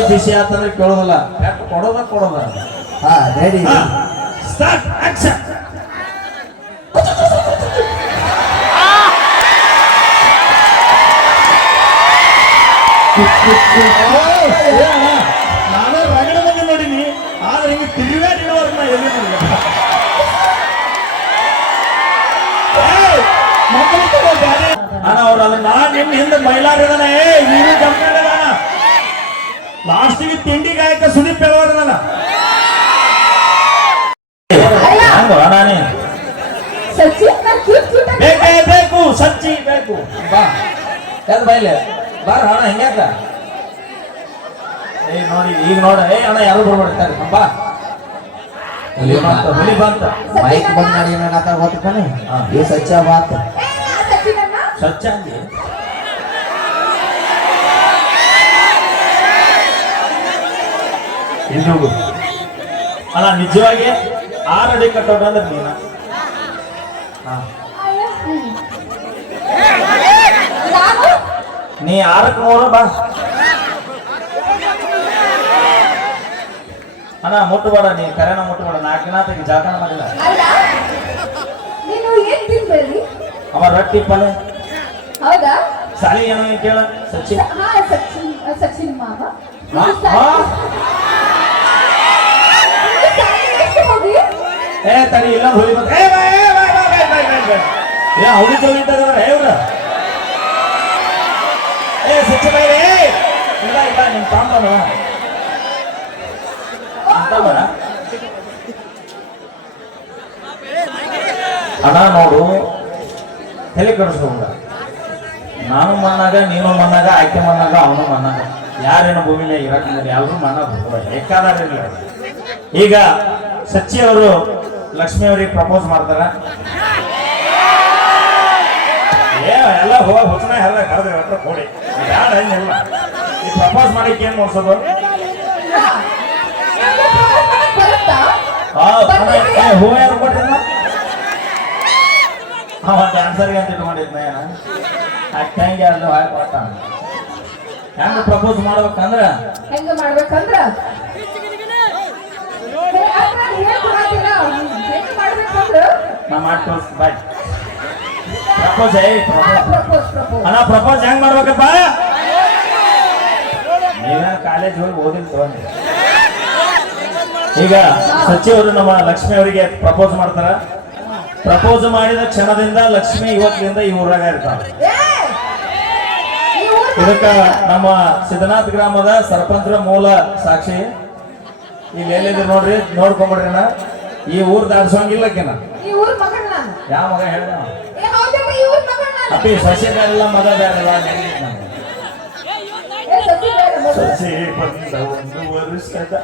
ಜಾಸ್ತಿ ಬಿಸಿ ಆತಂದ್ರೆ ಕೇಳೋದಲ್ಲ, ಕೊಡೋದ ಹಾ ರೆಡಿ ಸ್ಟಾರ್ಟ್ ಆಕ್ಷನ್. ನಾನು ರಗಡ ಬಗ್ಗೆ ನೋಡಿನಿ, ಆದ್ರೆ ಹಿಂಗೆ ತಿರುಗಾಡಿಡುವಾಗ ನಾ ಎಲ್ಲಿ ಅಣ್ಣ ಅವ್ರು ಅದನ್ನ ನಿಮ್ ಹಿಂದೆ ಮೈಲಾರಿದಾನೆ, ನೀರು ಜಂಪಿದಾನ, ಲಾಸ್ಟಿಗೆ ತಿಂಡಿ ಗಾಯಕ ಸುದೀಪ್ ಹೇಳೋದಲ್ಲ ನಾನೇ ಬೇಕೇ ಬೇಕು, ಸಚ್ಚಿ ಬೇಕು. ಬಾ ಯಾವ್ದು ಬೈಲೆ ಬಾರ ಅಣ್ಣ ಹೆಂಗ್ಯಾಕ ನೋಡಿ ಈಗ ನೋಡ. ಅಣ್ಣ ಯಾರು ಬರ್ಬಿಡ್ತಾರೆ ಬಾ. ಹುಲಿ ಬಂತ ಮೈಕ್ ಬಂದ್ ಮಾಡಿ ಏನಾತ ಗೊತ್ತಾನೆ ಈ ಸಚ್ಚ ಬಾತ್ ಸಚ್ಚ ಅಂದಿ ಇದು ಅಲ್ಲ ನಿಜವಾಗಿ 6 ಅಡಿ ಕಟ್ಟೋಣ ಅಂದ್ರೆ ನೀನ ನೀ 6ಕ್ಕೆ ನೋಡು ಬಾ. ಅಣ್ಣ ಮುಟ್ಟಬೇಡ, ನೀ ಕರೆನ ಮುಟ್ಟಬೇಡ. 4 ದಿನ ತೆಗಿ ಜಾಕಣ ಮಾಡಿಲ್ಲ ಅವ ರೊಟ್ಟಿ ಪಲ್ಯ. ಹೌದಾ? ಸಾಲಿ ಏನೋ ಕೇಳ ಸಚಿನ್. ಸಚಿನ್ ಮಾವ ಏ ತಡಿ ಇಲ್ಲ ಹುಲಿ ಬಂತ. ಹುಲಿ ಜೋಗಿಂತಾಗ ಇವ್ರ ಸಚಿನ್ ಬೈ ಇಲ್ಲ ಇಲ್ಲ ನಿಮ್ ತಾಂಬ ಅಣ್ಣ ನೋಡು, ತಲೆ ಕೆಡಿಸ್ಕೊಂಡ. ನಾನು ಮಣ್ಣಾಗ, ನೀನು ಮಣ್ಣಾಗ, ಆಯ್ಕೆ ಮಣ್ಣಾಗ, ಅವನು ಮಣ್ಣಾಗ. ಯಾರೇನು ಭೂಮಿಲೇ ಇರಕ್ಕಿಲ್ಲ, ಎಲ್ಲರೂ ಮಣ್ಣಾಗ ಬೇಕಾದಾರಿಲ್ಲ. ಈಗ ಸಚ್ಚಿ ಅವರು ಲಕ್ಷ್ಮಿ ಅವ್ರಿಗೆ ಪ್ರಪೋಸ್ ಮಾಡ್ತಾರ. ಎಲ್ಲ ಹೋಗ ಹುಚ್ಚನ ಎಲ್ಲ ಕರೆದ್ರೆ ಹತ್ರ ಕೊಡಿ ಯಾರ ಇಲ್ಲ. ಈ ಪ್ರಪೋಸ್ ಮಾಡಿಕ್ಕೆ ಏನ್ ನೋಡ್ಸೋದು? ಹೂ ಯಾರು ಕೊಟ್ಟಿದ್ದ? ಡ್ಯಾನ್ಸರ್ಗೆ ಅಂತ ಇಟ್ಕೊಂಡಿದ್ನ ಹೆಂಗೆ ಅದು ಹಾಕೊಟ್ಟ. ಹೆಂಗ ಪ್ರಪೋಸ್ ಮಾಡ್ಬೇಕಂದ್ರ ನಾ ಮಾಡಿ ತೋರಿಸ್ ಬಾಯ್. ಪ್ರಪೋಸ್ ಅಣ್ಣ ಪ್ರಪೋಸ್ ಹೆಂಗ್ ಮಾಡ್ಬೇಕಪ್ಪ? ನೀವೇನು ಕಾಲೇಜ್ ಹೋಗಿ ಓದಿಲ್ ತಗೊಂಡಿ. ಈಗ ಸಚಿವರು ನಮ್ಮ ಲಕ್ಷ್ಮಿ ಅವರಿಗೆ ಪ್ರಪೋಸ್ ಮಾಡ್ತಾರ. ಪ್ರಪೋಸ್ ಮಾಡಿದ ಕ್ಷಣದಿಂದ ಲಕ್ಷ್ಮಿ ಇವತ್ತಿನಿಂದ ಈ ಊರಾಗ ಇರ್ತಾಳೆ. ಇದಕ್ಕ ನಮ್ಮ ಸಿದ್ದನಾಥ್ ಗ್ರಾಮದ ಸರ್ಪಂಚರ ಮೂಲ ಸಾಕ್ಷಿ. ಇಲ್ಲಿ ಎಲ್ಲಿದ್ರು ನೋಡ್ರಿ, ನೋಡ್ಕೊಂಡ್ಬಿಡ್ರಿ. ಅಣ್ಣ ಈ ಊರ್ ದಾಡ್ಸೋಂಗಿಲ್ಲಕ್ಕಿನ ಯಾವ ಮಗ ಹೇಳ ಅಪ್ಪಿ ಸಸ್ಯಗಳೆಲ್ಲ ಮದ ಬೇಡಲ್ಲ. ಸಸಿ ಬಂದ 1 ವರ್ಷದ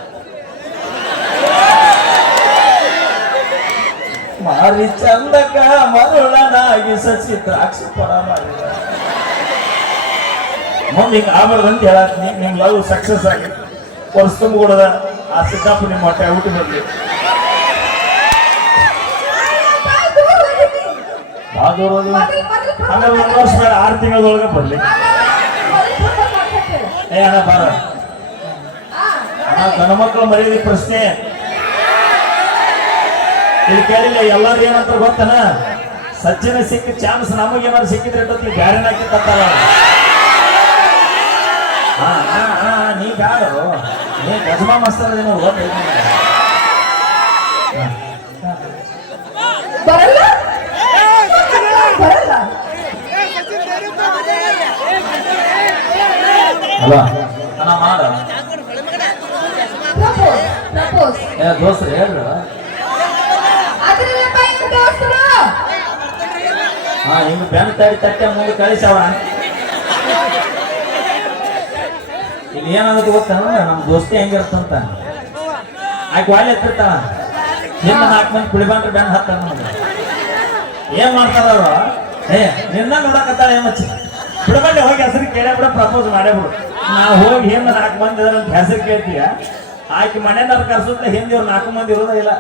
ಮಾರಿ ಚಂದಕ ಮರುಳನಾಗಿ ಸಸಿ ದ್ರಾಕ್ಷಿ ಪಡ ಮಾಡಿದ. ಮುಂದೆ ಹಿಂಗ ಆಗ್ಬಾರ್ದಂತ ಹೇಳತ್ನಿ. ನಿಮ್ ಲವ್ ಸಕ್ಸಸ್ ಆಗಿ ವರ್ಷ ತುಂಬಿಕೊಡದ ಆ ಸಿದ್ದಪ್ಪ ನಿಮ್ಮ ಹೊಟ್ಟೆ ಊಟ ಬರ್ಲಿ. ಭಾಳ ದೂರ ಹಂಗಾರೆ 1 ವರ್ಷ ಬೇಡ, 6 ತಿಂಗಳೊಳಗೆ ಬರ್ಲಿ. ಅಣ್ಣ ಬಾರ ಅಣ್ಣ, ಗಣಮಕ್ಕಳು ಮರ್ಯಾದೆ ಪ್ರಶ್ನೆ ಇಲ್ಲಿ ಕೇಳಿಲ್ಲ. ಎಲ್ಲಾರು ಏನಂತ ಗೊತ್ತನ? ಸಜ್ಜನ ಸಿಕ್ಕ ಚಾನ್ಸ್ ನಮಗೇನಾದ್ರು ಸಿಕ್ಕಿದ್ರೆ ಇಟ್ಟೊತ್ತಿಗೆ ಬ್ಯಾರೆನ ಹಾಕಿ ತತ್ತಾರ. ನೀ ಬ್ಯಾಡು, ನೀ ಗಜಮಾ ಮಸ್ತಾರದೇನೋ ಗೊತ್ತೈತಿ. ಅಲ್ಲ ಅಣ್ಣ ಮಾಡ ದೋಸ್ತ್ರು ಹೇಳ್ರ. ಹಿಂಗ ಬೆನ್ ತಡಿ ತಟ್ಟೆ ಮುಂದೆ ಕಳಿಸವ. ಇಲ್ಲಿ ಏನಾಗುತ್ತೆ ಗೊತ್ತಾನ? ನಮ್ ದೋಸ್ತಿ ಹೆಂಗಿರುತ್ತಂತ ಆಕೆ ವಾಲಿ ಎತ್ತಿರ್ತಾಳ. ನಿನ್ನ 4 ಮಂದಿ ಕುಳಿಬಂದ್ರೆ ಬೆನ್ ಹತ್ತಾರ. ನಮ್ಗೆ ಏನ್ ಮಾಡ್ತಾರ ಅವರು? ನಿನ್ನ ನೋಡಕತ್ತಾಳ ಏಮಚ್ಚಿ ಬಿಡಬಲ್ಲಿ ಹೋಗಿ ಹೆಸರು ಕೇಳೇ ಬಿಡ, ಪ್ರಪೋಸ್ ಮಾಡೇ ಬಿಡು. ನಾವು ಹೋಗಿ ಹಿಂದೆ 4 ಮಂದಿ ಇದ್ರ ಹೆಸರು ಕೇಳ್ತೀಯ. ಆಕೆ ಮನೆಯವ್ರು ಕರ್ಸುತ್ತೆ, ಹಿಂದೆ ಇವ್ರು 4 ಮಂದಿ ಇರೋದ ಇಲ್ಲ.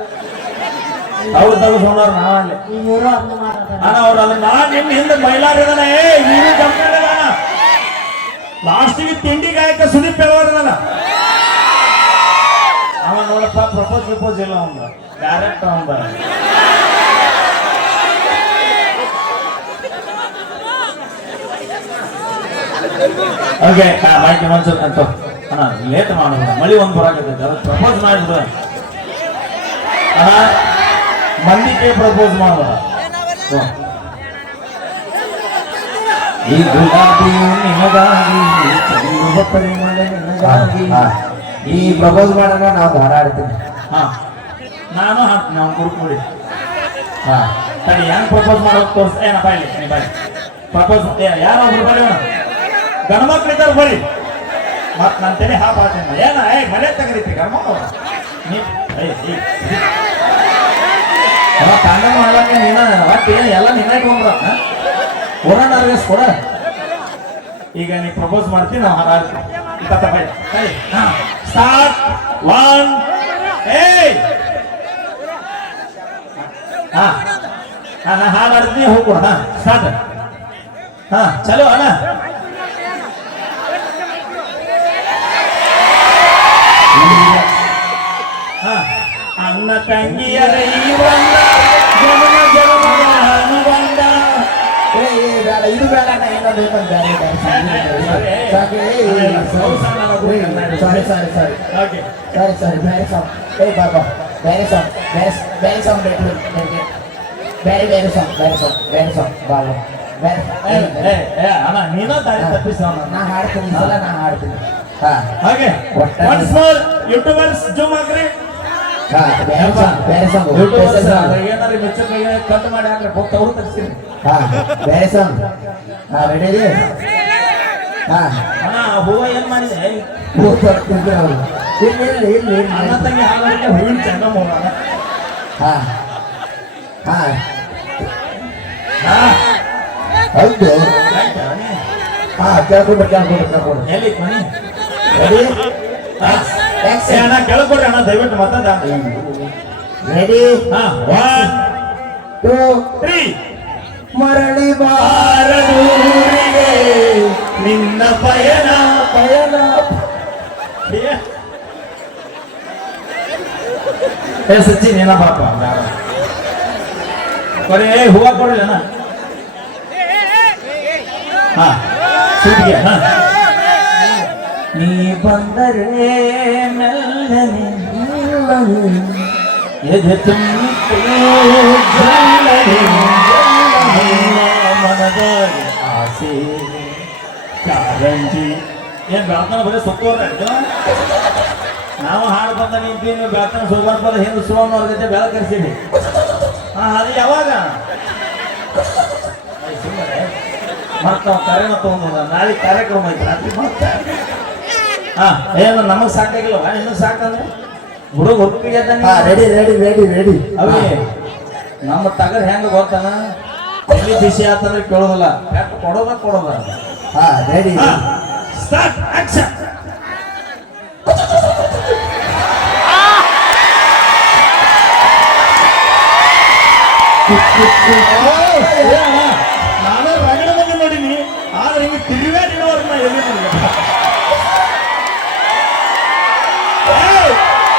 ಅವ್ರು ತಗೋಸೋಣವ್ರು ನಾವಲ್ಲಿ ಅಣ್ಣ ಅವ್ರು ಅದನ್ನ ನಿಮ್ ಹಿಂದೆ ಮೈಲಾರಿದಾನೆ, ನೀರು ಜಂಪಿದಾನ, ಲಾಸ್ಟಿಗೆ ತಿಂಡಿ ಗಾಯಕ ಸುದೀಪ್ ಹೇಳೋದಲ್ಲ. ಪ್ರಪೋಸ್ ಇಲ್ಲ ಒಂದು ಡೈರೆಕ್ಟ್ ಒಂದು ಓಕೆ ಮಾಹಿತಿ ಮನ್ಸೂರ್ ಅಂತ ಅಣ್ಣ ಲೇಟ್ ಮಾಡೋದು ಮಳಿ ಒಂದು ಬರಾಕತ್ತೈತೆ ಅದಕ್ಕೆ ಪ್ರಪೋಸ್ ಮಾಡಿಬಿಡು ಅಣ್ಣ ಮಂದಿಗೆ ಪ್ರಪೋಸ್ ಮಾಡೋಣ ಈ ಗುಲಾಬಿಯು ನಿನಗಾಗಿ ಚೆಲ್ಲುವ ಪರಿಮಳ ನಿನಗಾಗಿ. ಈ ಪ್ರಪೋಸ್ ಮಾಡೋಣ ನಾವು ಹಾಡಾಡ್ತೀನಿ. ಹಾ ನಾನು ಹಾಕ್ತೀನಿ ಅವ್ನು ಕುಡ್ಕೊಡಿ ಹಾ ಸರಿ ಹೆಂಗ್ ಪ್ರಪೋಸ್ ಮಾಡೋದು ತೋರಿಸ್ ಏನಪ್ಪ ಇಲ್ಲಿ ನೀ ಬಾಯ್ ಪ್ರಪೋಸ್ ಯಾರೋ ಒಬ್ರು ಬರೀ ಗಣಮಕ್ಳಿದ್ದಾರೆ ಬರೀ ಮತ್ ನನ್ನ ತಲೆ ಹಾಪ್ ಹಾಕ್ತೀನಿ ಏನ ಮನೆ ತೆಗದೈತಿ ಗಣಮಕ್ಳು ನೀ ಕಾಂಡ ಮಾಡ್ಲಾಕ ನೀನ ಒಟ್ಟು ಏನು ಎಲ್ಲ ನಿನ್ನ ಇಟ್ಕೊಂಡ್ರ ಕೊರೋಣ ಕೊಡ ಈಗ ನೀ ಪ್ರಪೋಸ್ ಮಾಡ್ತೀನಿ ನಾವು ಹಾಡ್ತೀವಿ ಸ್ಟಾರ್ಟ್ ಒನ್ ಹಾ ನಾ ಹಾಡ್ತೀನಿ ಹೋಗ್ಕೊಡ ಹಾ ಸ್ಟಾರ್ಟ್ ಹಾ ಚಲೋ ಅಣ್ಣ ಅಣ್ಣ ತಂಗಿಯರ ಈ ಬಂದ ಜನ್ಮ ಜನ್ಮದ ಅನುಬಂಧ ಇದು ಬೇಡ ಇನ್ನೊಂದು ಸಾರಿ ಸಾರಿ ಸಾರಿ ಓಕೆ ಸಾರಿ ಸಾರಿ ಬೇರೆ ಸಾಂಗ್ ಏ ಬಾಬಾ ಬೇರೆ ಸಾಂಗ್ ಬೇರೆ ಸಾಂಗ್ ಬೇಕು ಬೇರೆ ಸಾಂಗ್ ಬಾಬಾ ಅಣ್ಣ ನೀನ ದಾರಿ ತಪ್ಪಿಸೋಣ ನಾ ಹಾಡ್ತೀನಿ ಈ ಸಲ ನಾ ಹಾಡ್ತೀನಿ. ಹಾ ಹಾಗೆ ಒನ್ಸ್ ಮೋರ್ ಯೂಟ್ಯೂಬರ್ಸ್ ಜೂಮ್ ಹಾಕ್ರಿ ಹಾ ಬೇರೆ ಸಾಂಗ್ ಯೂಟ್ಯೂಬರ್ಸ್ ಏನಾದ್ರು ಮಿಚ್ಚರ್ ಕಟ್ ಮಾಡಿ ಹಾಕ್ರಿ ಹೋಗ್ತಾ ಅವ್ರು ತರಿಸ್ತೀನಿ ಹಾ ಬೇರೆ ಸಾಂಗ್ ಹಾ ರೆಡಿ ಇದೆ ಹಾ ಅಣ್ಣ ಹೂವ ಏನ್ ಮಾಡಿದೆ ಇಲ್ಲಿ ಅಣ್ಣ ತಂಗಿ ಹಾಗೆ ಹೂವಿನ ಚಂದ ಹೋಗೋಣ ಹಾ ಹಾ ಹಾ ಹೌದು ಹಾ ಕೇಳ್ಕೊಂಡು ಎಲ್ಲಿ ಮನಿ ರೆಡಿ ಅಣ್ಣ ಕೇಳ್ಕೊಡ್ರಿ ಅಣ್ಣ ದಯವಿಟ್ಟು ಮತ್ತದ ರೆಡಿ ಹಾ 1 2 3 ಮರಳಿ ಬಾರದೂರಿಗೆ ನಿನ್ನ ಪಯಣ ಸಚ್ಚಿ ನೀನ ಬಾಪ ಕೊಡಿ ಹೂವ ಕೊಡ್ರಿ ಅಣ್ಣ ಹಾ ಸೂಟಿಗೆ ಹಾ ನೀ ಬಂದರೆ ಮೆಲ್ಲನೆ ಎದೆ ತುಂಬಿತು ಜಲ್ಲನೆ ಮನದಾಗೆ ಆಸೆ ಕಾರಂಜಿ ಏನ್ ಬೆಳತನ ಬರೀ ಸುತ್ತೋರ ನಾವು ಹಾಡು ಬಂದ ನಿಂತೀವಿ ನೀವು ಬೆಳತನ ಸುಗರ್ ಪದ ಹಿಂದೆ ಸುವರ್ಣವ್ರ ಜೊತೆ ಬೆಳಕರಿಸಿರಿ ಹಾ ಅದು ಯಾವಾಗ ಮತ್ತ ಕರೆನ ತಗೊಂಡ ನಾಳೆ ಕಾರ್ಯಕ್ರಮ ಐತೆ ರಾತ್ರಿ ಮತ್ತೆ ಹಾ ಏನು ನಮಗ್ ಸಾಕಾಗಿಲ್ಲವ ನಿಮಗ್ ಸಾಕಂದ್ರೆ ಹುಡುಗ ಒಪ್ಪಿಗೆ ಹಾ ರೆಡಿ ಅವೇ ನಮ್ಮ ತಗದ್ ಹೆಂಗ ಗೊತ್ತಾನ ಎಲ್ಲಿ ಬಿಸಿ ಆತಂದ್ರೆ ಕೇಳೋದಿಲ್ಲ ಕೊಡೋದ ಹಾ ರೆಡಿ ಸ್ಟಾರ್ಟ್ ಆಕ್ಷನ್ ನಾನು ರಗಡ ಬಗ್ಗೆ ನೋಡಿನಿ ಆದ್ರೆ ಹಿಂಗೆ ತಿರುಗಾಡಿನವರ್ಗ ನಾ ಎಲ್ಲಿ ನೋಡಿಲ್ಲ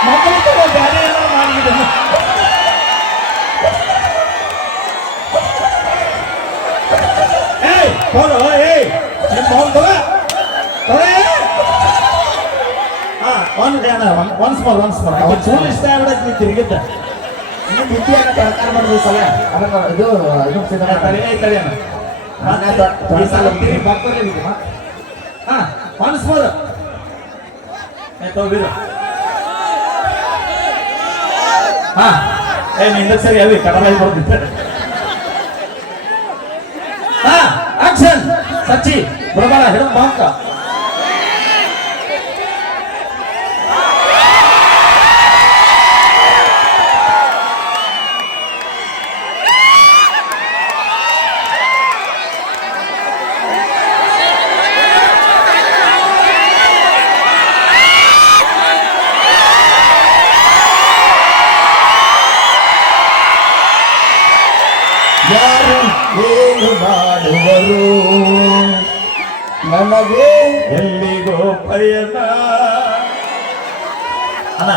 ಮಕ್ಕಳು ಗಾಡಿ ಎಲ್ಲ ಮಾಡಿದ ಏಯ್ ಹೋಗೋ ಏಯ್ ನಿಮ್ಮ ಫೋನ್ ತಗೋ ಹಾ ಒನ್ಸ್ ಮೋರ್ ಅವ್ರು ಚೂರು ಇಷ್ಟ ಆಗ್ಬಿಡಕ್ಕೆ ನೀ ತಿರುಗಿದ್ದ ಬುದ್ಧಿಯಾಗ ಪ್ರಕಾರ ಮಾಡಿದ್ವಿ ಸಲ ಇದು ತಡೆಯಣ್ಣ ಈ ಸಲ ಬರ್ತಾರೆ ಹಾ ಒನ್ಸ್ ಮೋರ್ ತಗೋಬಿಡು ಹಾ ನಿಂದ ಸರಿ ಅವಿ ಕಡಲಾಗಿ ಬರ್ತಿದ್ದಾರೆ ಹಾ ಆಕ್ಷನ್ ಸಚ್ಚಿ ಬರಬಾರ ಹಿಡಿದು ಬಾಂಕ ಯಾರು ಏನು ಮಾಡುವರು ನನಗೆ ಎಲ್ಲಿಗೋ ಪಯಣ ಅಣ್ಣ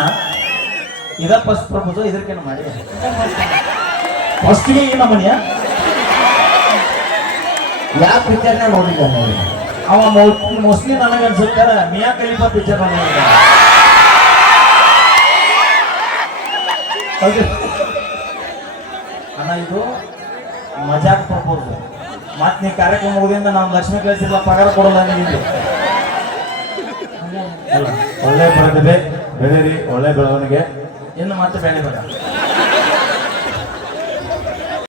ಇದ ಫಸ್ಟ್ ಪ್ರಪೋಸ್ ಇದಕ್ಕೇನು ಮಾಡಿ ಫಸ್ಟ್ಗೆ ಈ ನಮ್ಮನಿಯ ಯಾವ ಪಿಕ್ಚರ್ನ ನೋಡಿದ್ದ ನೋಡಿ ಅವ ಮೋಸ್ಟ್ಲಿ ನನಗೆ ಅನ್ಸುತ್ತೆ ಮಿಯಾ ಖಲೀಫಾ ಪಿಕ್ಚರ್ ನೋಡಿದ ಅಣ್ಣ ಇದು ಮಜಾಕ್ ಪ್ರಪೋಸ್ ಮತ್ ನೀ ಕಾರ್ಯಕ್ರಮ ಮುಗಿದಿಂದ ನಾವು ಲಕ್ಷ್ಮಿ ಕಳಿಸಿಲ್ಲ ಪಗಾರ ಕೊಡಲ್ಲ ನಿಮಗೆ ಒಳ್ಳೆ ಪ್ರತಿಭೆ ಬೆಳೆರಿ ಒಳ್ಳೆ ಬೆಳವಣಿಗೆ ಇನ್ನು ಮತ್ತೆ ಬೆಳಿಬೇಡ